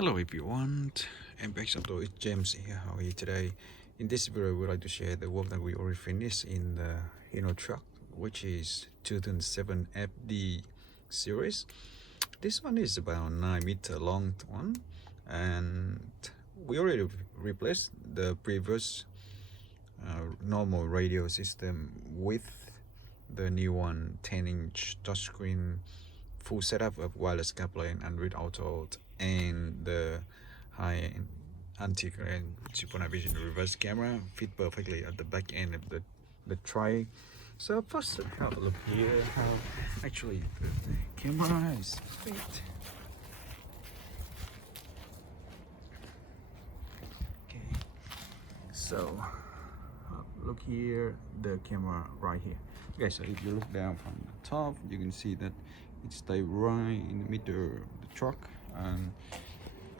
Hello everyone, MPX AUTOS, it's James here. How are you today? In this video, we'd like to share the work that we already finished in the Hino Truck, which is 2007 FD series. This one is about 9-meter long one, and we already replaced the previous normal radio system with the new one, 10-inch touchscreen, full setup of wireless CarPlay and Android Auto, and the high anti-glare super night vision reverse camera fit perfectly at the back end of the tray. So first, have a look here how actually the camera is fit. Okay, so look here, the camera right here. Okay, so if you look down from the top, you can see that it stays right in the middle of the truck, and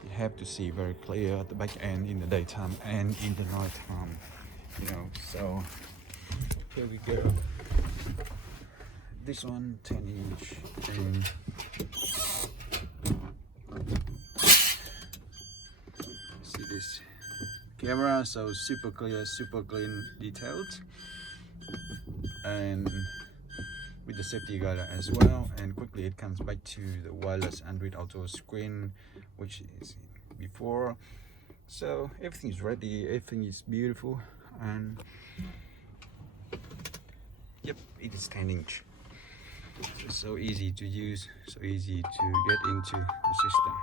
you have to see very clear at the back end in the daytime and in the night time, so here we go. This one 10-inch, and see this camera, so super clear, super clean, detailed, and with the safety guide as well. And quickly it comes back to the wireless Android Auto screen, which is before. So everything is ready, everything is beautiful, and yep, it is 10-inch. So easy to use, so easy to get into the system.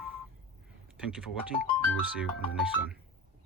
Thank you for watching, and we'll see you on the next one.